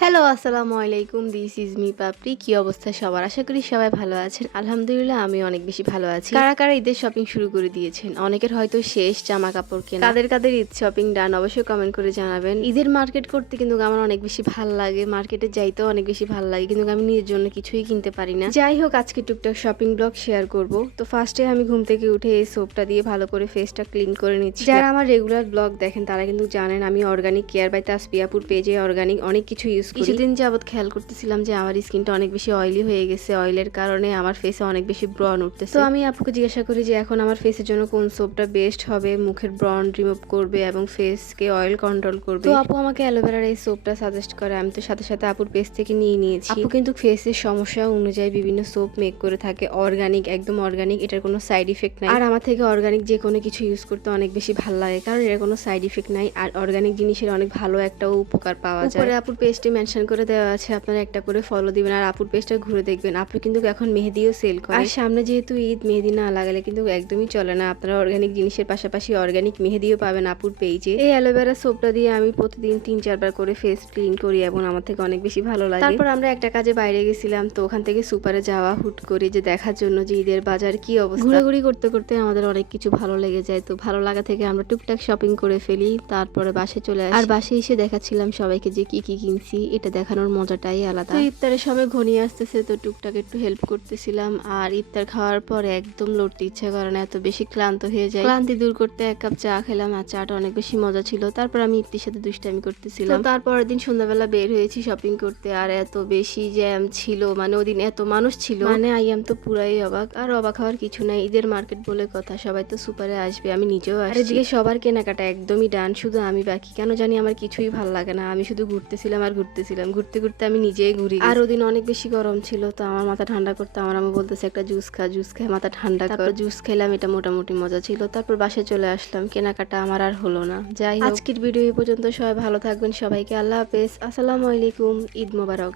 Hello, আসসালামু আলাইকুম। This is me পাপড়ি। কি অবস্থা সবার? আশা করি সবাই ভালো আছেন। আলহামদুলিল্লাহ আমি অনেক বেশি ভালো আছি। কারা, কারা ঈদের শপিং শুরু করে দিয়েছেন? অনেকের হয়তো শেষ জামা-কাপড় কেনা। কাদের, কাদের ঈদ শপিং ডান? অবশ্যই কমেন্ট করে জানাবেন। ঈদের মার্কেট করতে কিন্তু আমার অনেক বেশি ভাল লাগে। মার্কেটে যাইতেও অনেক বেশি ভাল লাগে। কিন্তু আমি নিজের জন্য কিছুই কিনতে পারি না। যাই হোক, আজকে টুকটাক শপিং ব্লগ শেয়ার করব। তো ফার্স্টে আমি ঘুম থেকে উঠে এই সোপটা দিয়ে ভালো করে ফেসটা ক্লিন করে নিচ্ছি। যারা আমার রেগুলার ব্লগ দেখেন তারা কিন্তু জানেন আমি অর্গানিক কেয়ার বাই তাসপিয়াপুর পেজে অর্গানিক অনেক কিছু ইউজ করি। কিছুদিন যাবত খেয়াল করতেছিলাম যে আমার স্কিনটা অনেক বেশি অয়েলি হয়ে গেছে। অয়েলের কারণে আমার ফেসে অনেক বেশি ব্রণ উঠতেছে। তো আমি আপুকে জিজ্ঞাসা করি যে এখন আমার ফেসের জন্য কোন সোপটা বেস্ট হবে, মুখের ব্রণ রিমুভ করবে এবং ফেসকে অয়েল কন্ট্রোল করবে। তো আপু আমাকে অ্যালোভেরার এই সোপটা সাজেস্ট করে। আমি তো সাথে সাথে আপুর পেজ থেকে নিয়ে নিয়েছি। আপু কিন্তু ফেসের সমস্যা অনুযায়ী বিভিন্ন সোপ মেক করে থাকে। অর্গানিক, একদম অর্গানিক, এটার কোনো সাইড ইফেক্ট নাই। আর আমার থেকে অর্গানিক যে কোনো কিছু ইউজ করতে অনেক বেশি ভালো লাগে, কারণ এর কোনো সাইড ইফেক্ট নাই। আর অর্গানিক জিনিসের অনেক ভালো একটা উপকার পাওয়া যায়। উপরে আপুর পেজটি মেনশন করে দেওয়া আছে, আপনারা একটা করে ফলো দিবেন আর আপুর পেজটা ঘুরে দেখবেন। আপু কিন্তু এখন মেহেদিও সেল করে। আর সামনে যেহেতু ঈদ, মেহেদি না লাগালে কিন্তু একদমই চলে না। আপনারা অর্গানিক জিনিসের পাশাপাশি অর্গানিক মেহেদিও পাবেন আপুর পেজে। এই অ্যালোভেরা সোপটা দিয়ে আমি প্রতিদিন 3-4 বার করে ফেস ক্লিন করি এবং আমার থেকে অনেক বেশি ভালো লাগে। তারপর আমরা একটা কাজে বাইরে গেছিলাম, তো ওখান থেকে সুপারে যাওয়া হুট করে যে দেখার জন্য যে ঈদের বাজার কি অবস্থা। ঘোরাঘুরি করতে করতে আমাদের অনেক কিছু ভালো লেগে যায়। তো ভালো লাগা থেকে আমরা টুকটাক শপিং করে ফেলি, তারপরে বাসে চলে আসি। আর বাসে এসে দেখাচ্ছিলাম সবাইকে যে কি কি কিনছি। এটা দেখানোর মজাটাই আলাদা। তো ইফতারের সময় ঘনিয়ে আসতেছে, তো টুকটাক একটু হেল্প করতেছিলাম। আর ইফতার খাওয়ার পর একদম লড়তে ইচ্ছা করে না, এত বেশি ক্লান্ত হয়ে যায়। ক্লান্তি দূর করতে 1 কাপ চা খেলাম, আর চাটা অনেক বেশি মজা ছিল। তারপর আমি ইফতির সাথে দুষ্টামি করতেছিলাম। তারপরের দিন সন্ধ্যাবেলা বের হয়েছি শপিং করতে, আর এত বেশি জ্যাম ছিল, মানে ওদিন এত মানুষ ছিল, মানে আইয়াম তো পুরাই অবাক। আর অবাক হওয়ার কিছু নাই, ঈদের মার্কেট বলে কথা, সবাই তো সুপারে আসবে, আমি নিজেও আসছি। আর এদিকে সবার কেনাকাটা একদমই ডান, শুধু আমি বাকি। কেন জানি আমার কিছুই ভালো লাগে না, আমি শুধু ঘুরতেছিলাম আর ঘুরতেছিলাম। ঘুরতে ঘুরতে আমি নিজেই ঘুরি। আর ওদিন অনেক বেশি গরম ছিল, তো আমার মাথা ঠান্ডা করতে আমার আম্মু বলতেছে একটা জুস খা, জুস খায় মাথা ঠান্ডা কর। তারপর জুস খেলাম, এটা মোটামুটি মজা ছিল। তারপর বাসায় চলে আসলাম, কেনাকাটা আমার আর হলো না। যাই হোক, আজকের ভিডিও এই পর্যন্ত। সবাই ভালো থাকবেন, সবাইকে আল্লাহ হাফেজ, আসসালামু আলাইকুম, ঈদ মোবারক।